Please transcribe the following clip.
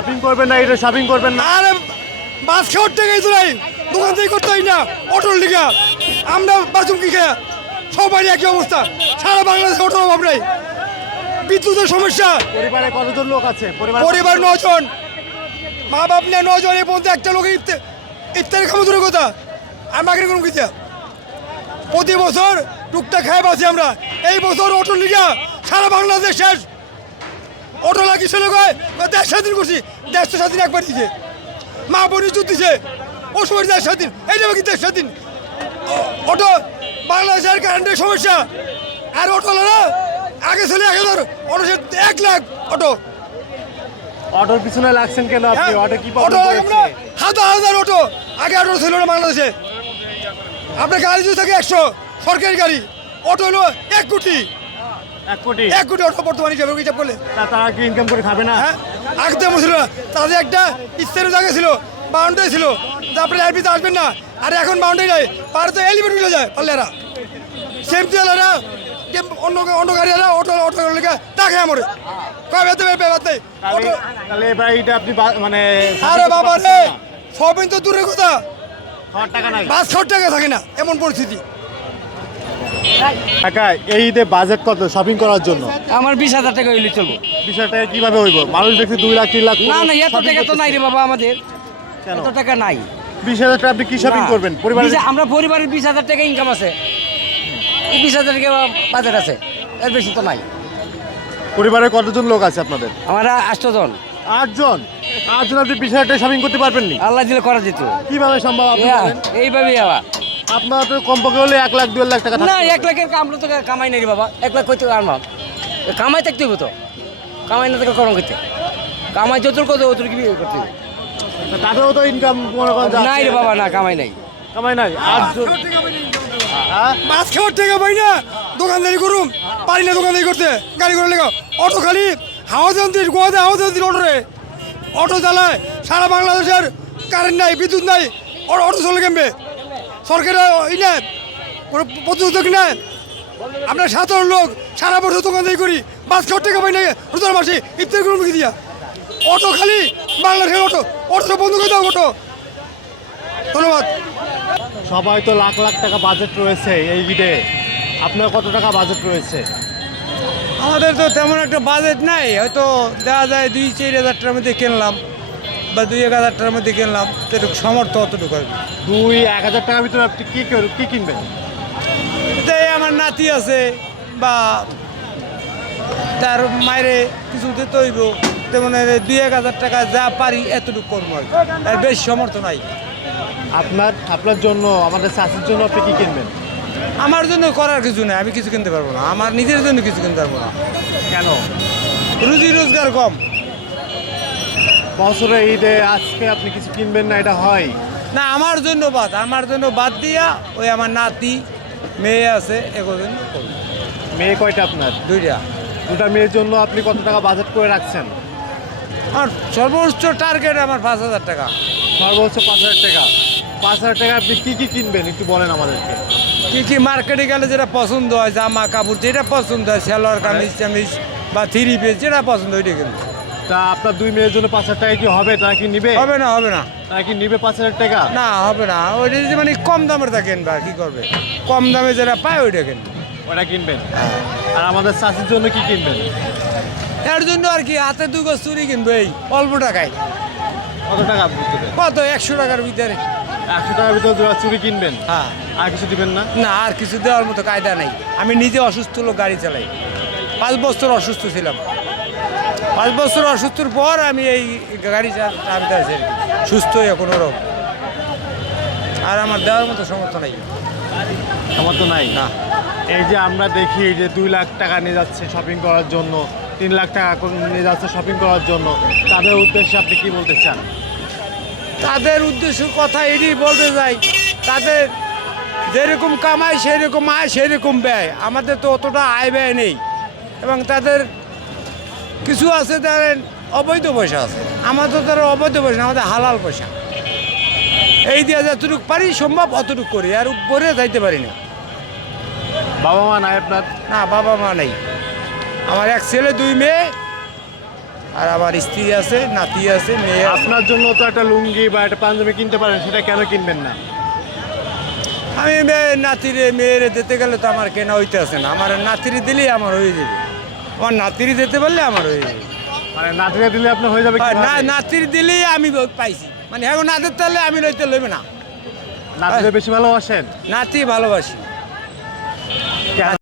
Shopping করবেন না, এটা শপিং করবেন না। আরে বাস খাওয়ার টাকাই তো নাই, দোকান থেকে করতে হয় না, অটোর লিগা আমরা বাথরুম কি খেয়ে সবাই একই অবস্থা, সারা বাংলাদেশে অটোর অভাব নাই, বিদ্যুতের সমস্যা। পরিবারে কতজন লোক আছে? পরিবার 9 জন, মা বাপ নিয়ে 9 জন, এর মধ্যে একটা লোকের ইফতারি খাবো দূরের কথা, আমাকে কোনো কিছু প্রতি বছর টুকটাক খাই বাঁচি আমরা। এই বছর অটোর লিগা সারা বাংলাদেশ শেষ। অটো লাগি ছেলে কয় দেশ স্বাধীন করছি, দেশ তো স্বাধীন একবার দিছে, মা বোন ইজ্জত দিছে, ও সময় দেশ স্বাধীন, এইটা কি দেশ স্বাধীন? অটো বাংলাদেশের কারেন্টের সমস্যা, আর অটোওয়ালারা আগে ছিল 1000, অটো 1 লাখ অটো। অটোর পিছনে লাগছেন কেন আপনি? অটো কি অটো প্রবলেম হয়েছে? হাজার হাজার অটো, আগে অটো ছিল না বাংলাদেশে। আপনার গাড়ি যদি থাকে 100, সরকারি গাড়ি, অটো হলো 1 কোটি। 1 কোটি? 1 কোটি অটো বর্তমানে হিসাব করলে। তারা কি ইনকাম করে খাবে না? হ্যাঁ, আগে তেমন ছিল না, তাদের একটা স্থানীয় জায়গা ছিল, বাউন্ডারি ছিল, তারপরে এলপিতে আসবেন না, আর এখন বাউন্ডারি নাই, পারে তো এলিভেট উঠে যায় পাল্লেরা, সেমটিওয়ালারা অন্য গাড়িওয়ালা অটো লেগে টাকা আমরে কবে ব্যাপার নেই। তাহলে এবার এইটা আপনি মানে আরে বাবা রে, সবিন তো দূরের কথা, খাওয়ার টাকা নাই, বাস খাওয়ার টাকা থাকে না, এমন পরিস্থিতি। টাকা এই ঈদে বাজেট কত শপিং করার জন্য? আমার 20,000 টাকা হইলে চলবো। 20,000 টাকা কিভাবে হইব? মানুষ দেখছি 2 লাখ 3 লাখ। না না, এত টাকা তো নাই রে বাবা, আমাদের এত টাকা নাই। 20,000 টাকা আপনি কি শপিং না। করবেন? আমরা পরিবারের 20,000 টাকা ইনকাম আছে, এই 20,000 টাকা বাজেট আছে, এর বেশি তো নাই। পরিবারের কতজন লোক আছে আপনাদের? আমরা 8 জন। 8 জন? 8 জন আপনি 20,000 টাকা শপিং করতে পারবেন নি? আল্লাহ দিলে করা যেত। কিভাবে সম্ভব আপনি বলেন? এইভাবে আবার আপনার তো কমপক্ষে হলে 1 লাখ 2 লাখ টাকা না, থাকতে 1 লাখের আমরা তো কামাই নাই রে বাবা, 1 লাখ কইতে আনবাম, কামাই থাকতে হইব তো, কামাই না থেকে করম করতে, কামাই যতটুকু কত অতটুকু কি করতে হবে। হবে। তাদেরও তো ইনকাম মনে করেন যাচ্ছে। নাই রে বাবা, না কামাই নাই। কামাই নাই। 8 জন হ্যাঁ? বাস খাওয়ার টাকা পাই না, দোকানদারি করুম পারি না, দোকানদারি করতে গাড়ি করে লেগা, অটো খালি হাওয়া যন্ত্রীর গোয়াতে হাওয়া যন্ত্রীর অটোরে, অটো চালায় সারা বাংলাদেশের, কারেন্ট নাই, বিদ্যুৎ নাই, অটো চলে কেমবে? সরকারের ই নেই, কোনো প্রতিযোগ নেই। আমরা সাধারণ লোক সারা বছর দোকানদারি করি, বাস খাওয়ার টাকা পাই না, রোজার মাসে ইফতার করুন কি দিয়া? অটো খালি বাংলাদেশের অটো, অটো বন্ধ করে দাও অটো। ধন্যবাদ। সবাই তো লাখ লাখ টাকা বাজেট রয়েছে এই ঈদে, আপনার কত টাকা বাজেট রয়েছে? আমাদের তো তেমন একটা বাজেট নাই, হয়তো দেখা যায় 2-4 হাজার টাকার মধ্যে কিনলাম, বা 2-1 হাজার টাকার মধ্যে কিনলাম, যেটুকু সমর্থ অতটুকু আর কি। 2-1 হাজার টাকার ভিতরে আপনি কি কিনবেন? তাই আমার নাতি আছে, বা তার মায়েরে কিছু দিতে হইব, তেমন 2-1 হাজার টাকা যা পারি এতটুকু করবো আর কি, আর বেশি সমর্থ নাই। আপনার জন্য, আমাদের চাষির জন্য আপনি কি কিনবেন? আমার জন্য করার কিছু নেই, আমি কিছু কিনতে পারবো না, আমার নিজের জন্য কিছু কিনতে পারবো না। কেন? রুজি রোজগার কম। বছরে ঈদে আজকে আপনি কিছু কিনবেন না, এটা হয় না, আমার জন্য বাদ দিয়া ওই আমার নাতি মেয়ে আছে, এগুলোর জন্য করবো। মেয়ে কয়টা আপনার? 2টা। 2টা মেয়ের জন্য আপনি কত টাকা বাজেট করে রাখছেন? আমার সর্বোচ্চ টার্গেট আমার 5,000 টাকা। সর্বোচ্চ 5,000 টাকা। 5,000 টাকা আপনি কি কিনবেন একটু বলেন আমাদেরকে। কি মার্কেটে গেলে যেটা পছন্দ হয়, জামা কাপড় যেটা পছন্দ হয়, সালোয়ার কামিজ টামিজ বা 3 পিস যেটা পছন্দ ওইটা কিনবো। তা আপনার 2 মেয়ের জন্য 5,000 টাকা কি হবে? তারা কি নিবে? হবে না, হবে না, তারা কি নিবে 5,000 টাকা? না হবে না, ওইটা যে মানে কম দামের তা কিনবে, আর কি করবে, কম দামে যেটা পায় ওইটা কিনবে। ওটা কিনবেন। আর আমাদের চাষির জন্য কি কিনবেন? এর জন্য আর কি হাতে 2 গজ চুরি কিনবো, এই অল্প টাকায়। কত টাকা ভিতরে? কত 100 টাকার ভিতরে। 100 টাকার ভিতরে জোড়া চুরি কিনবেন? হ্যাঁ। আর কিছু দিবেন না? না, আর কিছু দেওয়ার মতো কায়দা নাই। আমি নিজে অসুস্থ লোক, গাড়ি চালাই, 5 বছর অসুস্থ ছিলাম। 5 বছর অসুস্থর পর আমি এই গাড়ি চালাতে আছি, সুস্থ হয়ে কোনো রকম। আর আমার দেওয়ার মতো সমর্থ নাই। আমার তো নাই। না। এই যে আমরা দেখি যে 2 লাখ টাকা নিয়ে যাচ্ছে শপিং করার জন্য, 3 লাখ টাকা নিয়ে যাচ্ছে শপিং করার জন্য, তাদের উদ্দেশ্যে আপনি কি বলতে চান? তাদের উদ্দেশ্য কথা এটাই বলতে যাই, তাদের যেরকম কামাই সেরকম আয় সেরকম ব্যয়, আমাদের তো অতটা আয় ব্যয় নেই, এবং তাদের কিছু আছে তাদের অবৈধ পয়সা আছে, আমাদের তারা অবৈধ পয়সা না, আমাদের হালাল পয়সা। এই দিয়ে যতটুকু পারি সম্ভব অতটুকু করি, আর উপরে যাইতে পারি না। বাবা মা নাই আপনার? না, বাবা মা নেই, আমার 1 ছেলে 2 মেয়ে, আর আমার স্ত্রী আছে, নাতি আছে, মেয়ে আছে। আপনার জন্য তো একটা লুঙ্গি বা একটা পাঞ্জাবি কিনতে পারেন, সেটা কেন কিনবেন না? আমি নাতিরে মেয়েরে দিতে গেলে তো আমার কেনা হইতে আছে না, আমার নাতিরে দিলেই আমার হয়ে যাবে, আমার নাতিরে দিতে পারলে আমার হয়ে যাবে। মানে নাতিরে দিলে আপনার হয়ে যাবে আর কিভাবে? না নাতির দিলেই আমি পাইছি, মানে এখন না দিতে পারলে আমি লইতে লইবে না। নাতিরে বেশি ভালোবাসেন? নাতি ভালোবাসি।